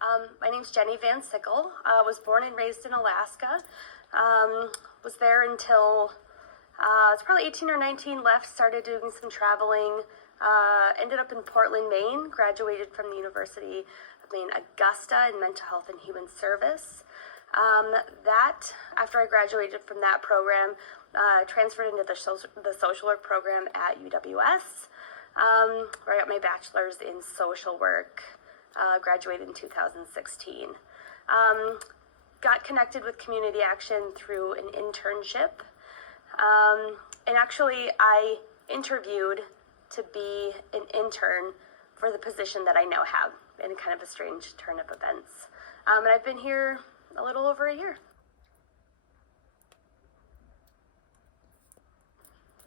My name's Jenny Van Sickle. Was born and raised in Alaska. Was there until it's probably 18 or 19, left, started doing some traveling, ended up in Portland, Maine, graduated from the University of Maine, Augusta in Mental Health and Human Service. After I graduated from that program, transferred into the social work program at UWS, where I got my bachelor's in social work, graduated in 2016. Got connected with Community Action through an internship. And actually, I interviewed to be an intern for the position that I now have, in kind of a strange turn of events. And I've been here a little over a year.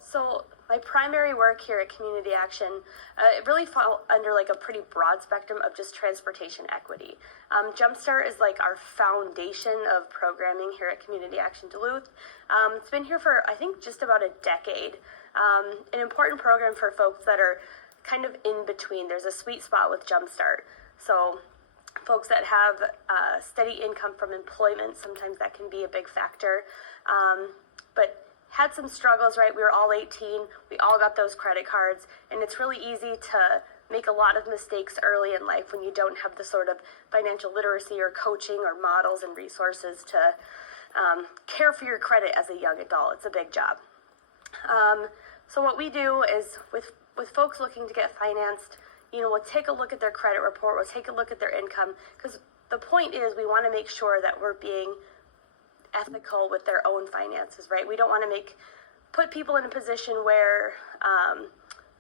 So my primary work here at Community Action, it really fall under like a pretty broad spectrum of just transportation equity. Jumpstart is like our foundation of programming here at Community Action Duluth. It's been here for, I think, just about a decade. An important program for folks that are kind of in between. There's a sweet spot with Jumpstart. So folks that have steady income from employment, sometimes that can be a big factor. But had some struggles, right? We were all 18, we all got those credit cards, and it's really easy to make a lot of mistakes early in life when you don't have the sort of financial literacy or coaching or models and resources to care for your credit as a young adult. It's a big job. So what we do is with folks looking to get financed, we'll take a look at their credit report, we'll take a look at their income, because the point is we want to make sure that we're being ethical with their own finances, right? We don't want to put people in a position where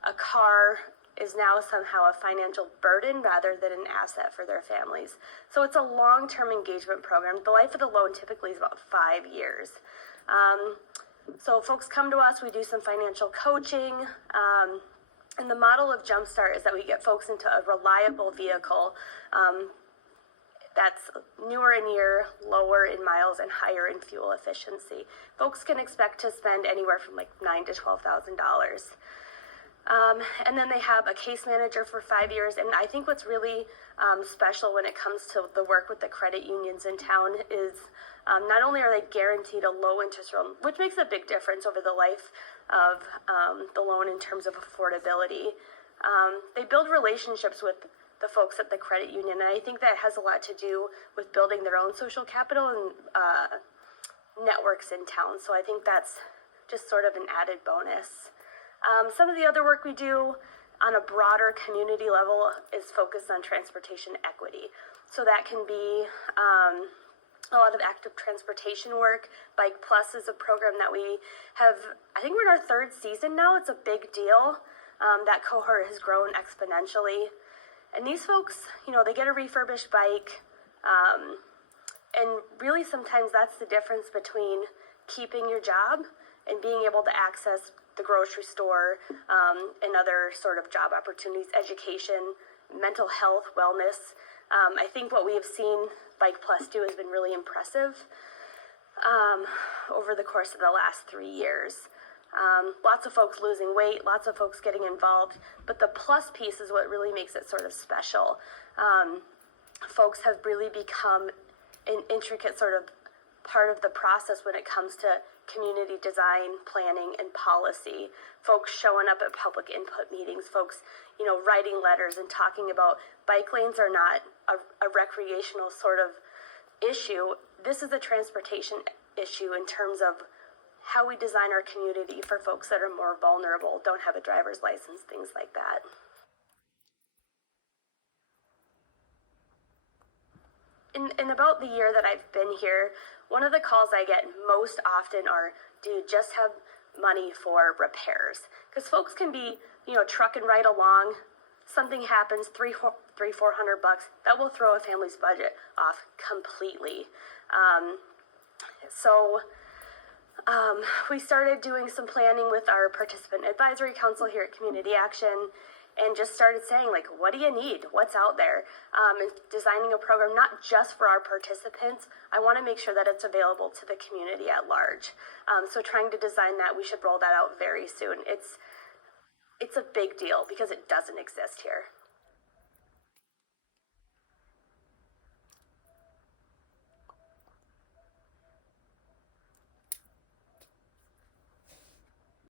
a car is now somehow a financial burden rather than an asset for their families. So it's a long-term engagement program. The life of the loan typically is about 5 years. So folks come to us, we do some financial coaching, and the model of Jumpstart is that we get folks into a reliable vehicle that's newer in year, lower in miles, and higher in fuel efficiency. Folks can expect to spend anywhere from like $9,000 to $12,000. And then they have a case manager for 5 years. And I think what's really special when it comes to the work with the credit unions in town is not only are they guaranteed a low interest loan, which makes a big difference over the life of the loan in terms of affordability, they build relationships with the folks at the credit union, and I think that has a lot to do with building their own social capital and networks in town. So I think that's just sort of an added bonus. Some of the other work we do on a broader community level is focused on transportation equity. So that can be a lot of active transportation work. Bike Plus is a program that we have, I think we're in our 3rd season now. It's a big deal. That cohort has grown exponentially. And these folks, they get a refurbished bike, and really sometimes that's the difference between keeping your job and being able to access the grocery store and other sort of job opportunities, education, mental health, wellness. I think what we have seen Bike Plus do has been really impressive over the course of the last 3 years. Lots of folks losing weight, lots of folks getting involved, but the plus piece is what really makes it sort of special. Folks have really become an intricate sort of part of the process when it comes to community design, planning, and policy. Folks showing up at public input meetings, folks, writing letters and talking about bike lanes are not a recreational sort of issue. This is a transportation issue in terms of how we design our community for folks that are more vulnerable, don't have a driver's license, things like that. In about the year that I've been here, one of the calls I get most often are, do you just have money for repairs? Because folks can be, trucking right along, something happens, $300-400, that will throw a family's budget off completely. We started doing some planning with our participant advisory council here at Community Action and just started saying, what do you need? What's out there? And designing a program not just for our participants. I want to make sure that it's available to the community at large. So trying to design that, we should roll that out very soon. It's a big deal because it doesn't exist here.